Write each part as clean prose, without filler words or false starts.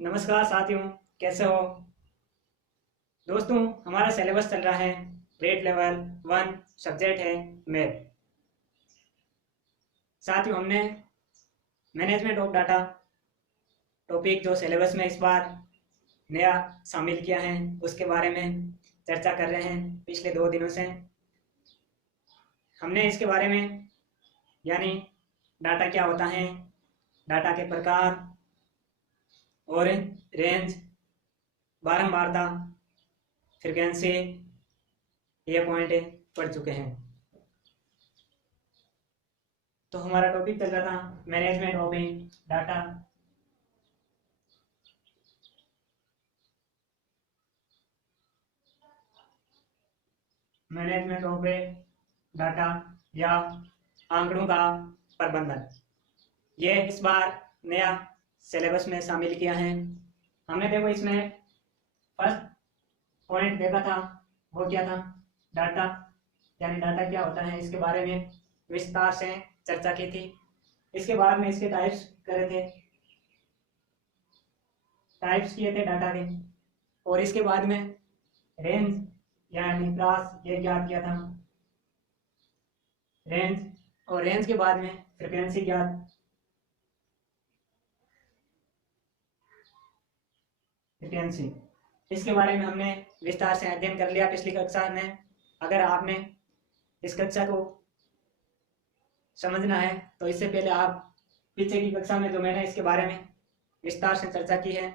नमस्कार साथियों, कैसे हो दोस्तों। हमारा सिलेबस चल रहा है। ग्रेड लेवल 1 सब्जेक्ट है मैथ। साथियों, हमने मैनेजमेंट ऑफ डाटा टॉपिक जो सिलेबस में इस बार नया शामिल किया है उसके बारे में चर्चा कर रहे हैं पिछले 2 दिनों से। हमने इसके बारे में यानी डाटा क्या होता है, डाटा के प्रकार और रेंज, बारंबारता, फ्रीक्वेंसी, ये पॉइंट पढ़ चुके हैं। तो हमारा टॉपिक चल रहा था management of data. Management of data या आंकड़ों का प्रबंधन, ये इस बार नया सिलेबस में शामिल किया है हमने। देखो, इसमें फर्स्ट पॉइंट देखा था, वो क्या था, डाटा यानी डाटा क्या होता है, इसके बारे में विस्तार से चर्चा की थी। इसके बाद में इसके टाइप्स करे थे, टाइप्स किए थे डाटा के। और इसके बाद में रेंज यानी क्लास ये ज्ञात किया था, रेंज। और रेंज के बाद में फ्रिक्वेंसी ज्ञात, फ्रिक्वेंसी। इसके बारे में हमने विस्तार से अध्ययन कर लिया पिछली कक्षा में। अगर आपने इस कक्षा को समझना है तो इससे पहले आप पीछे की कक्षा में जो मैंने इसके बारे में विस्तार से चर्चा की है,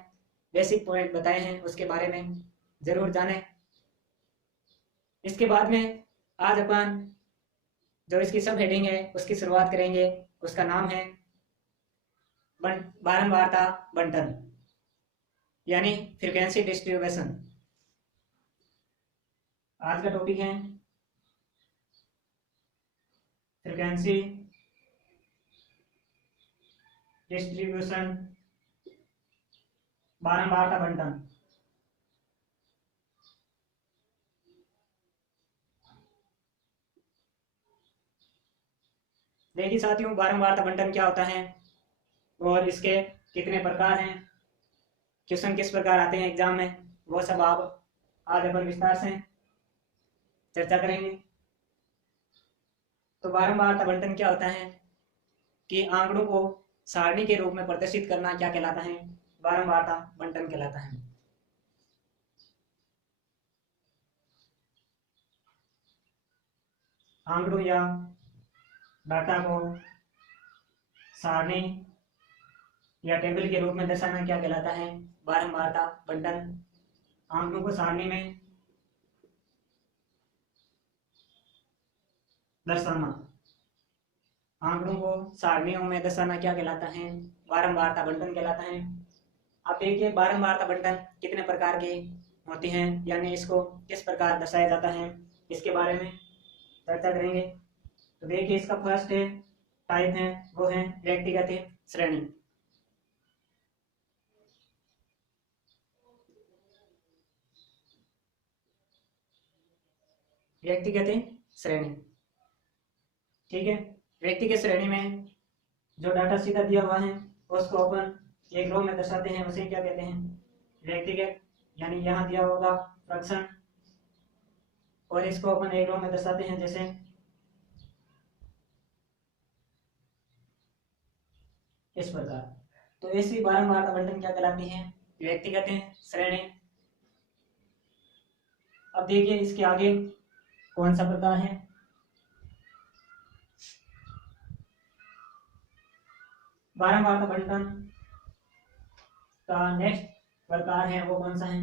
बेसिक पॉइंट बताए हैं, उसके बारे में जरूर जानें। इसके बाद में आज अपन जो इसकी सब हेडिंग है उसकी शुरुआत करेंगे। उसका नाम है बारंबारता बंटन यानी फ्रीक्वेंसी डिस्ट्रीब्यूशन। आज का टॉपिक है फ्रीक्वेंसी डिस्ट्रीब्यूशन, बारंबारता बंटन। देखिए साथियों, बारंबारता बंटन क्या होता है और इसके कितने प्रकार हैं, क्वेश्चन किस प्रकार आते हैं एग्जाम में, वो सब आप आज अपन विस्तार से चर्चा करेंगे। तो बारंबारता बंटन क्या होता है कि आंकड़ों को सारणी के रूप में प्रदर्शित करना क्या कहलाता है, बारंबारता बंटन कहलाता है। आंकड़ों या डाटा को सारणी या टेबल के रूप में दर्शाना क्या कहलाता है, बारंबारता बंटन। आंकड़ों को सारणी में दर्शाना, आंकड़ों को सारणियों में दर्शाना क्या कहलाता है, बारंबारता बंटन कहलाता है। अब देखिए बारंबारता बंटन कितने प्रकार के होती हैं यानी इसको किस प्रकार दर्शाया जाता है, इसके बारे में चर्चा करेंगे। तो देखिए इसका फर्स्ट है टाइप है वो है व्यक्तिगत श्रेणी। व्यक्तिगत श्रेणी, ठीक है। व्यक्तिगत श्रेणी में जो डाटा सीधा दिया हुआ है उसको अपन एक रो में दर्शाते हैं, उसे क्या कहते हैं, व्यक्तिगत। यानी यहाँ दिया होगा फ्रैक्शन और इसको अपन एक रो में दर्शाते हैं जैसे इस प्रकार। तो ऐसी बारंबारता बंटन क्या कहलाती है, व्यक्तिगत श्रेणी। अब देखिए इसके आगे कौन सा प्रकार है, बारंबारता बंटन का नेक्स्ट प्रकार है वो कौन सा है,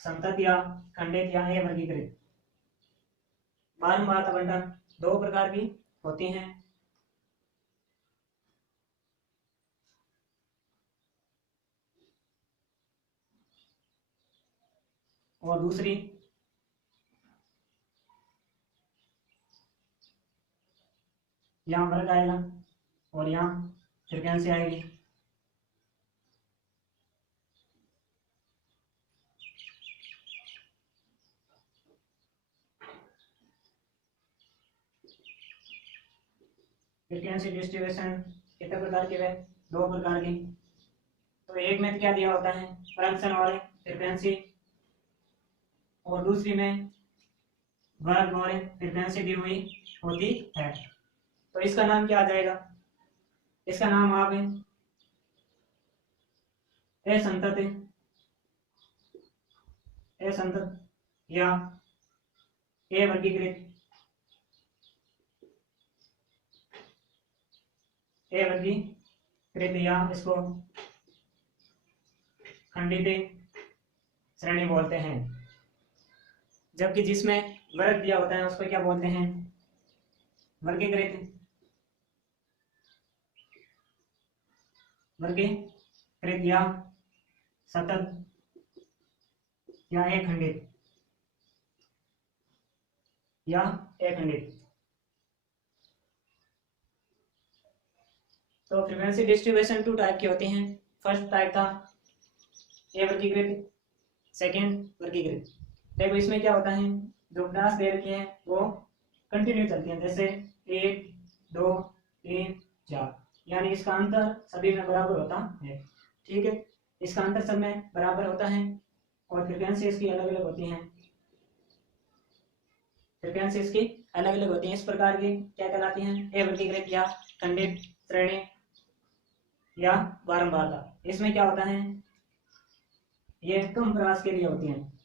संतत या खंडित या वर्गीकृत। बारंबारता बंटन दो प्रकार की होती हैं। और दूसरी यहाँ वर्ग आएगा और यहाँ फ्रीक्वेंसी आएगी। फ्रीक्वेंसी डिस्ट्रीब्यूशन कितने प्रकार के हैं, दो प्रकार की। तो एक में क्या दिया होता है, फंक्शन और फ्रीक्वेंसी, और दूसरी में वर्ग और फ्रीक्वेंसी दी हुई होती है। तो इसका नाम क्या आ जाएगा, इसका नाम आप असंतत या ए वर्गीकृत या इसको खंडित श्रेणी बोलते हैं। जबकि जिसमें वर्ग दिया होता है उसको क्या बोलते हैं, वर्गीकृत या सतत या अखंडित तो फ्रीक्वेंसी डिस्ट्रीब्यूशन टू टाइप की होती हैं। फर्स्ट टाइप था ए वर्गीकृत, सेकेंड वर्गीकृत। देखो इसमें क्या होता है, जो क्लास दे रखी है वो कंटिन्यू चलती है, जैसे 1 2 3 4, यानी इसका अंतर सभी में बराबर होता है। ठीक है, इसका अंतर सब में बराबर होता है और फ्रीक्वेंसी इसकी अलग अलग होती है, इस प्रकार की क्या कहलाती हैं, ए वर्गीकृत या खंडित श्रेणी या बारंबारता। इसमें क्या होता है, ये कम प्रयास के लिए होती हैं।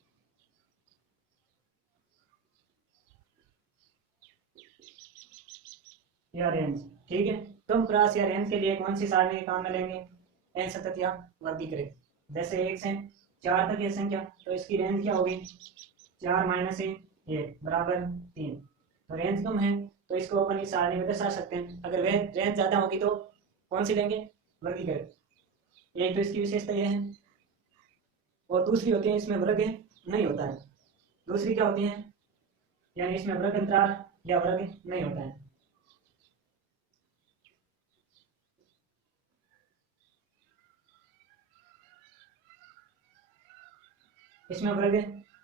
या रेंज, ठीक है, कम प्रयास या रेंज के लिए कौन सी सारणी काम में लेंगे, एन सतत या वर्गीकृत। जैसे 1 से 4 तक ये संख्या, तो इसकी रेंज क्या होगी, 4 - 1 बराबर 3। तो रेंज कम है तो इसको अपन इस सारणी में दर्शा सकते हैं। अगर रेंज ज्यादा होगी तो कौन सी लेंगे, वर्गीकृत। यही तो इसकी विशेषता ये है। और दूसरी होती है इसमें वर्ग नहीं होता है। दूसरी क्या होती है, यानी इसमें वर्ग अंतराल या वर्ग नहीं होता है। इसमें वर्ग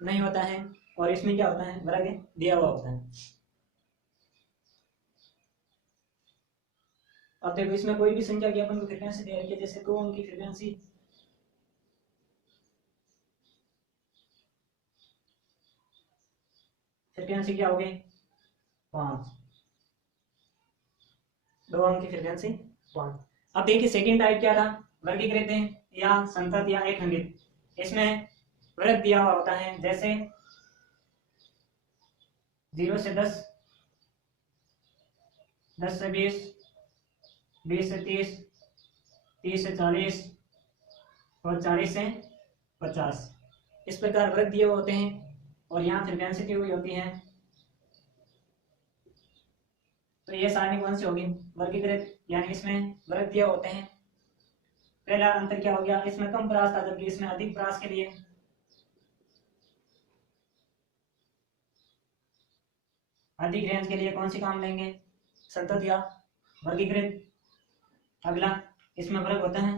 नहीं होता है और इसमें क्या होता है, वर्ग दिया हुआ होता है। अब देखो इसमें कोई भी संख्या की अपन को फ्रीक्वेंसी दे रखी है, जैसे 2 अंक की फ्रीक्वेंसी, क्या होगी 5, 2 अंक की फ्रीक्वेंसी 5। अब देखिए सेकंड टाइप क्या था, वर्गीकृत या संतत या अखंडित। इसमें वर्ग दिया हुआ होता है, जैसे 0 से 10, 10 से 20, 20 से 30, 30 से 40 और 40 से 50। इस प्रकार वर्ग दिए हुए होते हैं और यहाँ फ्रीक्वेंसी दी हुई होती है। तो ये सारणी कौन सी होगी, वर्गीकृत, यानी इसमें वर्ग दिए होते हैं। पहला अंतर क्या हो गया, इसमें कम प्रास था जबकि इसमें अधिक प्रास के लिए अधिक रेंज के लिए कौन सी काम लेंगे, संतत या वर्गीकृत। अगला इसमें वर्ग होता है,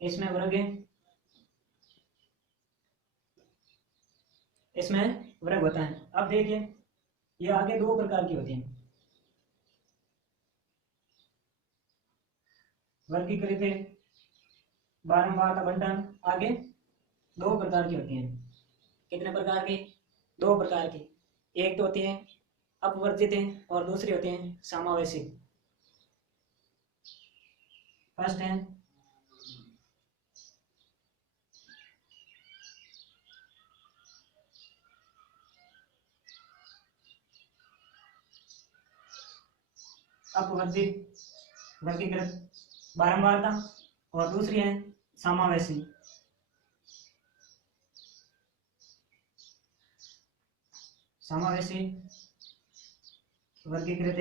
इसमें वर्ग होता है। अब देखिए ये आगे 2 प्रकार की होती हैं, वर्गीकृत बारंबार आवंटन आगे 2 प्रकार की होती हैं। कितने प्रकार की, 2 प्रकार की। एक तो होती है अपवर्जित और दूसरी होती है समावेशी। फर्स्ट है अपवर्जित वर्गीकृत बारंबारता और दूसरी है समावेशी। वर्गीकृत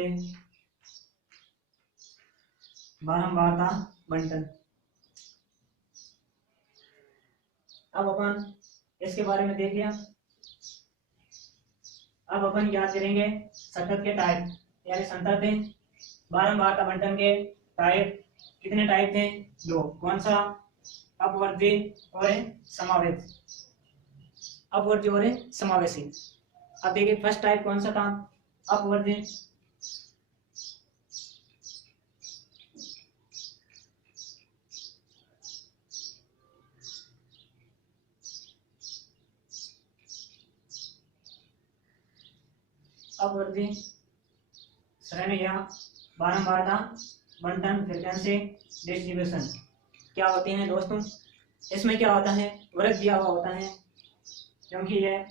बारंबारता बंटन। अब अपन इसके बारे में देख लिया। अब अपन याद करेंगे सतत के टाइप, यानी संतत बारंबारता बंटन के टाइप। कितने टाइप थे, 2। कौन सा, अपवर्ती और समावेश, अपवर्ती और समावेशी। अब देखिए फर्स्ट टाइप कौन सा था, अपवर्ती। अपवर्ती श्रेणी या बारंबारता बंटन फ्रीक्वेंसी डिस्ट्रीब्यूशन क्या होती हैं दोस्तों? इसमें क्या होता है, वर्ग दिया हुआ होता है, क्योंकि यह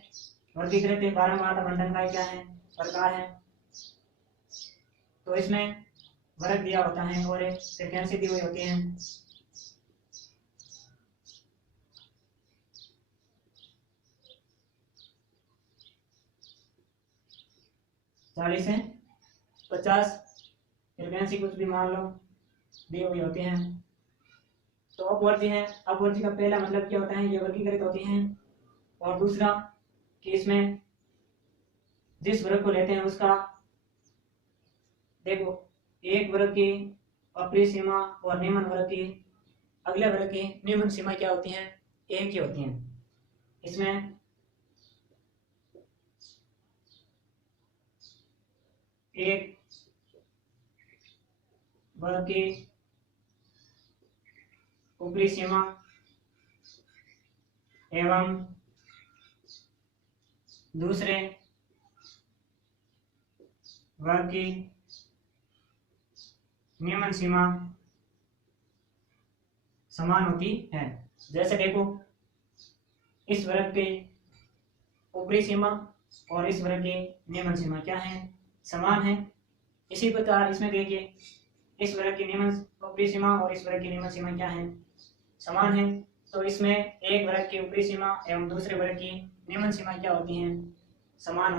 वर्गीकृत बारंबारता बंटन का क्या है, प्रकार है। तो इसमें वर्ग दिया होता है और एक फ्रीक्वेंसी दी हुई होती है। चालीस से 50 फ्रीक्वेंसी कुछ भी मान लो दी हुई होती है। तो अपवर्ती है, अपवर्ती का पहला मतलब क्या होता है, ये वर्गीकृत होती हैं। और दूसरा कि इसमें जिस वर्ग को लेते हैं उसका देखो, एक वर्ग की ऊपरी सीमा और निम्न वर्ग की अगले वर्ग की निम्न सीमा क्या होती है, एक ही होती है। इसमें एक वर्ग की ऊपरी सीमा एवं दूसरे वर्ग की निम्न सीमा समान होती है। जैसे देखो, इस वर्ग की ऊपरी सीमा और इस वर्ग की निम्न सीमा क्या है, समान है। इसी प्रकार इसमें देखिए, इस वर्ग की निम्न ऊपरी सीमा और इस वर्ग की निम्न सीमा क्या है, समान है। तो इसमें एक वर्ग की ऊपरी सीमा एवं दूसरे वर्ग की निम्न सीमा क्या होती हैं, समान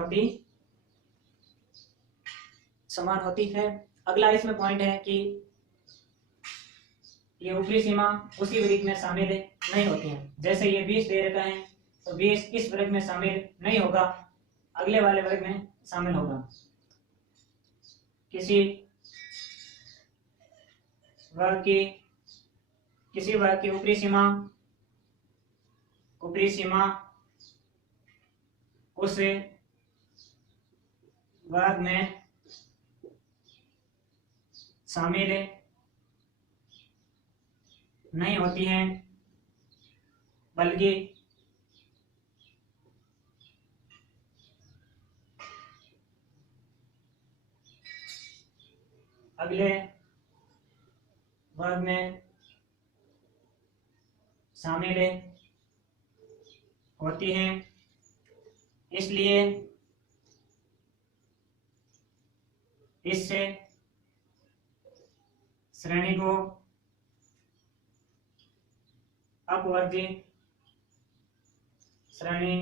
होती है। अगला इसमें पॉइंट है कि ये ऊपरी सीमा उसी वर्ग में शामिल नहीं होती है। जैसे ये 20 दे रखा है तो 20 इस वर्ग में शामिल नहीं होगा, अगले वाले वर्ग में शामिल होगा। किसी वर्ग की ऊपरी सीमा उस वर्ग में शामिल नहीं होती हैं, बल्कि अगले वर्ग में शामिल होती हैं। इसलिए इससे श्रेणी को अपवर्ती श्रेणी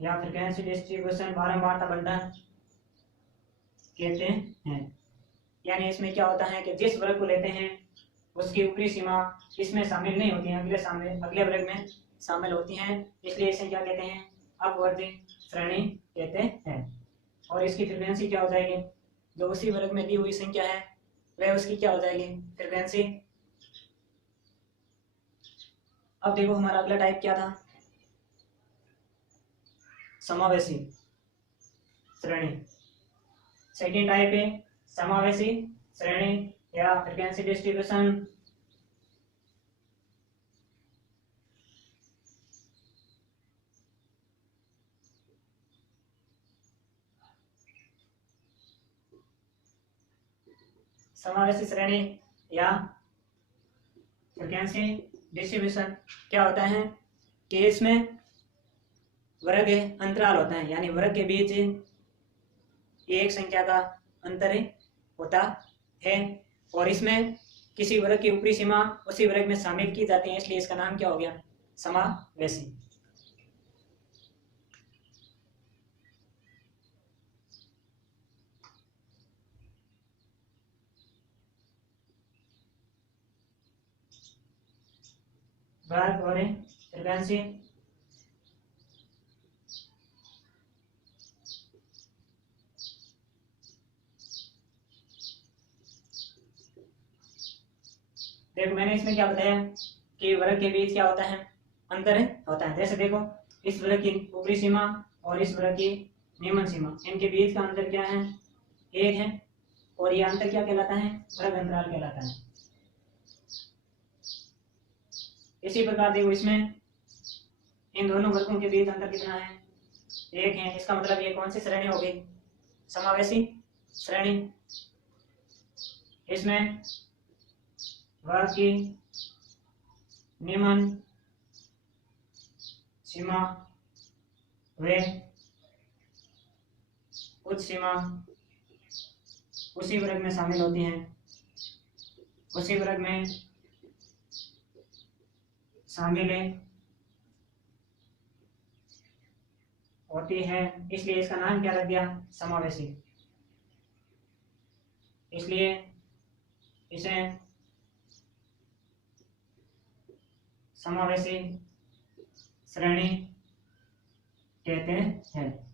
या फ्रीक्वेंसी डिस्ट्रीब्यूशन बारंबारता बंटन कहते हैं। यानी इसमें क्या होता है कि जिस वर्ग को लेते हैं उसकी ऊपरी सीमा इसमें शामिल नहीं होती है, अगले वर्ग में शामिल होती हैं। इसलिए इसे क्या कहते हैं, अपवर्ती श्रेणी कहते हैं। और इसकी फ्रीक्वेंसी क्या हो जाएगी, जो उसी वर्ग में दी हुई संख्या है वह उसकी क्या हो जाएगी, फ्रीक्वेंसी। अब देखो हमारा अगला टाइप क्या था, समावेशी श्रेणी। सेकेंड टाइप है समावेशी श्रेणी या फ्रीक्वेंसी डिस्ट्रीब्यूशन। समावेशी श्रेणी या फ्रीक्वेंसी डिस्ट्रीब्यूशन क्या होता है कि इसमें वर्ग अंतराल होता है, यानी वर्ग के बीच एक संख्या का अंतर होता है। और इसमें किसी वर्ग की ऊपरी सीमा उसी वर्ग में शामिल की जाती है, इसलिए इसका नाम क्या हो गया, समावेशी। वर्ग और फ्रीक्वेंसी देखो, मैंने इसमें क्या बताया कि वर्ग के बीच क्या होता है, अंतर होता है। जैसे देखो, इस वर्ग की ऊपरी सीमा और इस वर्ग की निम्न सीमा, इनके बीच का अंतर क्या है, एक है। और ये अंतर क्या कहलाता है, वर्ग अंतराल कहलाता है। इसी प्रकार देखो, इसमें इन दोनों वर्गों के बीच अंतर कितना है, एक है। इसका मतलब ये कौन सी श्रेणी होगी, समावेशी श्रेणी। इसमें वर्ग की निम्न सीमा व उच्च सीमा उसी वर्ग में शामिल होती हैं, उसी वर्ग में शामिल होती है, इसलिए इसका नाम क्या रख दिया, समावेशी। इसलिए इसे समावेशी श्रेणी कहते हैं।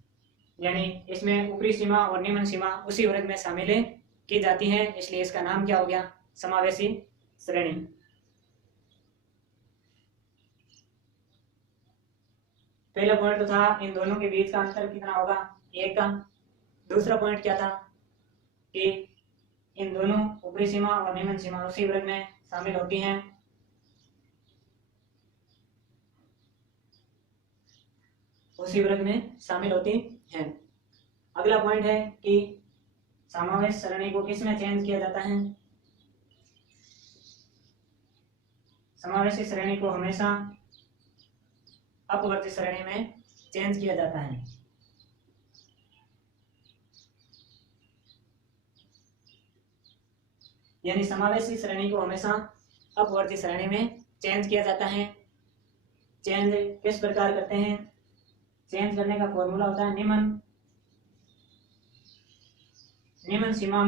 यानी इसमें ऊपरी सीमा और निम्न सीमा उसी वर्ग में शामिल की जाती हैं, इसलिए इसका नाम क्या हो गया, समावेशी श्रेणी। पहला पॉइंट तो था इन दोनों के बीच का अंतर कितना होगा, एक का। दूसरा पॉइंट क्या था कि इन दोनों ऊपरी सीमा और निम्न सीमा उसी वर्ग में शामिल होती हैं। उसी वर्ग में शामिल होती हैं। अगला पॉइंट है कि समावेश श्रेणी को किस में चेंज किया जाता है। समावेशी श्रेणी को हमेशा अपवर्ती श्रेणी में चेंज किया जाता है। यानी समावेशी श्रेणी को हमेशा अपवर्ती श्रेणी में चेंज किया जाता है। चेंज किस प्रकार करते हैं, चेंज करने का फॉर्मूला होता है निम्न सीमा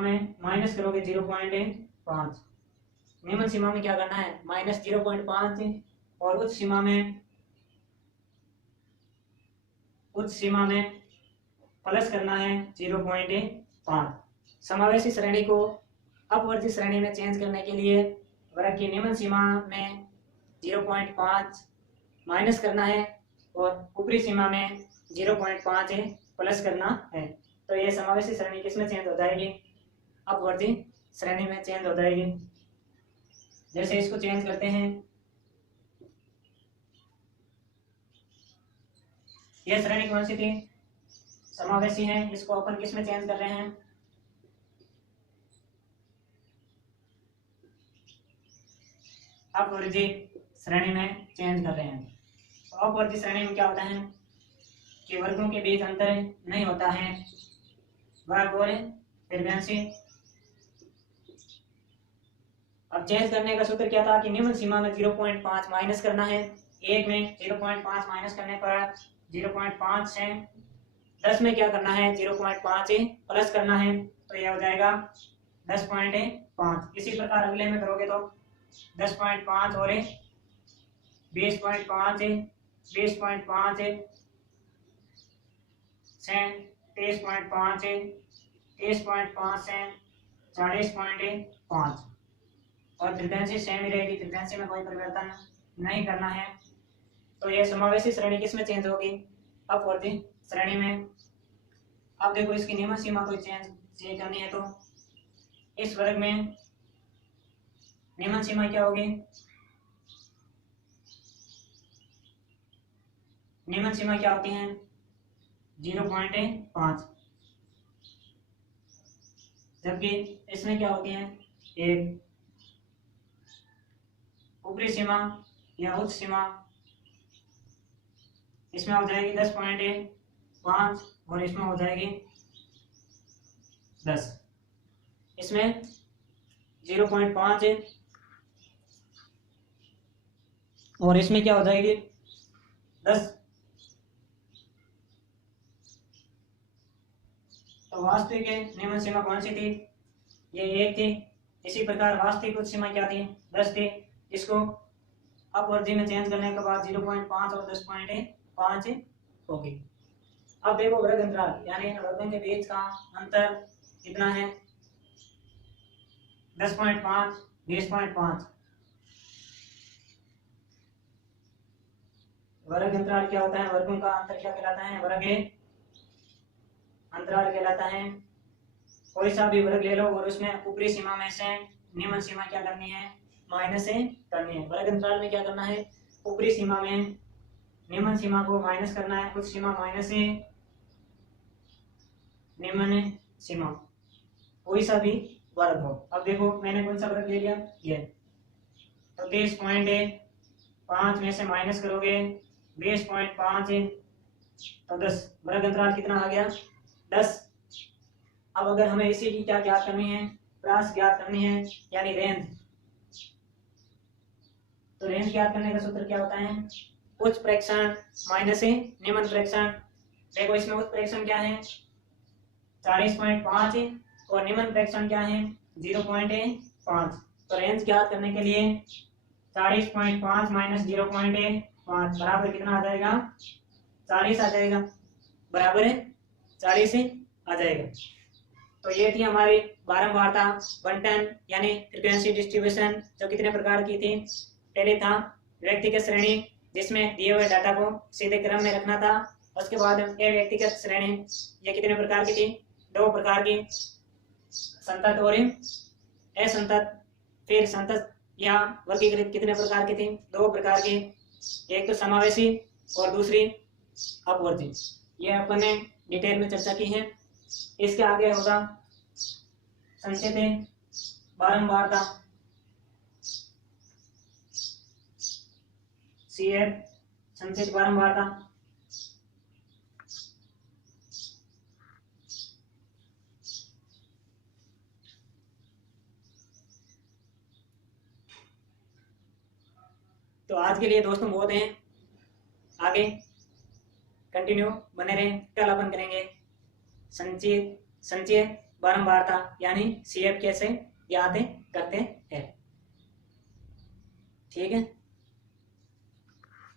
में माइनस करोगे 0.5। निम्न सीमा में क्या करना है, माइनस 0.5, और उच्च सीमा में प्लस करना है 0.5। समावेशी श्रेणी को अपवर्ती श्रेणी में चेंज करने के लिए वर्ग की निम्न सीमा में 0.5 माइनस करना है और ऊपरी सीमा में 0.5 प्लस करना है। तो ये समावेशी श्रेणी किसमें चेंज हो जाएगी, अपवर्ती श्रेणी में चेंज हो जाएगी। जैसे इसको चेंज करते हैं, यह श्रेणी कौन सी थी, समावेशी है, इसको अपन किस में चेंज कर रहे हैं, अपवर्ती श्रेणी में चेंज कर रहे हैं। तो अपवर्ती श्रेणी में क्या होता है कि वर्गों के बीच अंतर नहीं होता है, वर्ग और फ्रीक्वेंसी। अब चेंज करने का सूत्र क्या था कि निम्न सीमा में 0.5 माइनस करना है, एक में 0.5 माइनस करने पर 0.5 से 10 में क्या करना है, 0.5 प्लस करना है, तो यह हो जाएगा 10.5। इसी प्रकार अगले में करोगे तो 10.5 और 20.5 से 23.5 से 40.5, और फ्रीक्वेंसी सेम ही रहेगी, फ्रीक्वेंसी में कोई परिवर्तन नहीं करना है। तो यह समावेशी श्रेणी किस में चेंज होगी, अपवर्ती श्रेणी में। अब देखो इसकी निम्न सीमा कोई चेंज करनी है तो इस वर्ग में निम्न सीमा क्या होगी, निम्न सीमा क्या होती है 0.5, जबकि इसमें क्या होती है, एक ऊपरी सीमा या उच्च सीमा इसमें हो जाएगी 10.5 और इसमें हो जाएगी 10। इसमें 0.5 और इसमें क्या हो जाएगी 10। तो वास्तविक निम्न सीमा कौन सी थी, ये 1 थी। इसी प्रकार वास्तविक उच्च सीमा क्या थी, 10 थी। इसको अपवर्ती में चेंज करने के बाद 0.5 और 10.5 होगी। अब देखो वर्ग अंतराल यानी वर्गों के बीच का अंतर कितना है, 10.5 20.5। वर्ग अंतराल क्या होता है, वर्गों का अंतर क्या कहलाता है, वर्ग अंतराल कहलाता है। कोई सा भी वर्ग ले लो और उसमें ऊपरी सीमा में से निम्न सीमा क्या करनी है, माइनस से करनी है। वर्ग अंतराल में क्या करना है, ऊपरी सीमा में निम्न सीमा को माइनस करना है, उच्च सीमा माइनस है निम्न सीमा, कोई सा भी वर्ग हो। अब देखो मैंने कौन सा वर्ग ले लिया, ये तो 23.5 में से माइनस करोगे 20.5 है तो 10, वर्ग अंतराल कितना आ गया 10। अब अगर हमें इसी की क्या ज्ञात करनी है, प्रास ज्ञात करनी है यानी रेंज, तो रेंज ज्ञात करने का सूत्र क्या होता है, उच्च प्रेक्षण माइनस निम्न प्रेक्षण। देखो इसमें उच्च प्रेक्षण क्या है 40.5 और निम्न प्रेक्षण क्या है 0.5। तो रेंज ज्ञात करने के लिए 40.5 माइनस 0.5 बराबर कितना आ जाएगा 40 आ जाएगा, बराबर है 40 आ जाएगा। तो ये थी हमारी बारंबारता बंटन यानी फ्रीक्वेंसी डिस्ट्रीब्यूशन, जो कितने प्रकार की थी। पहले था व्यक्तिगत श्रेणी जिसमें दिए हुए डाटा को सीधे क्रम में रखना था। उसके बाद व्यक्तिगत श्रेणी, ये कितने प्रकार की थी, 2 प्रकार की, संतत और असंतत। फिर संतत या वर्गीकृत कितने प्रकार की थी, 2 प्रकार की, एक तो समावेशी और दूसरी अपवर्ती। ये अपन ने डिटेल में चर्चा की है। इसके आगे होगा संचित बारंबारता, CF संचित बारंबारता। तो आज के लिए दोस्तों बहुत हैं, आगे कंटिन्यू बने रहें। कल अपन करेंगे संचय बारंबारता यानी CF कैसे याद करते हैं, ठीक है।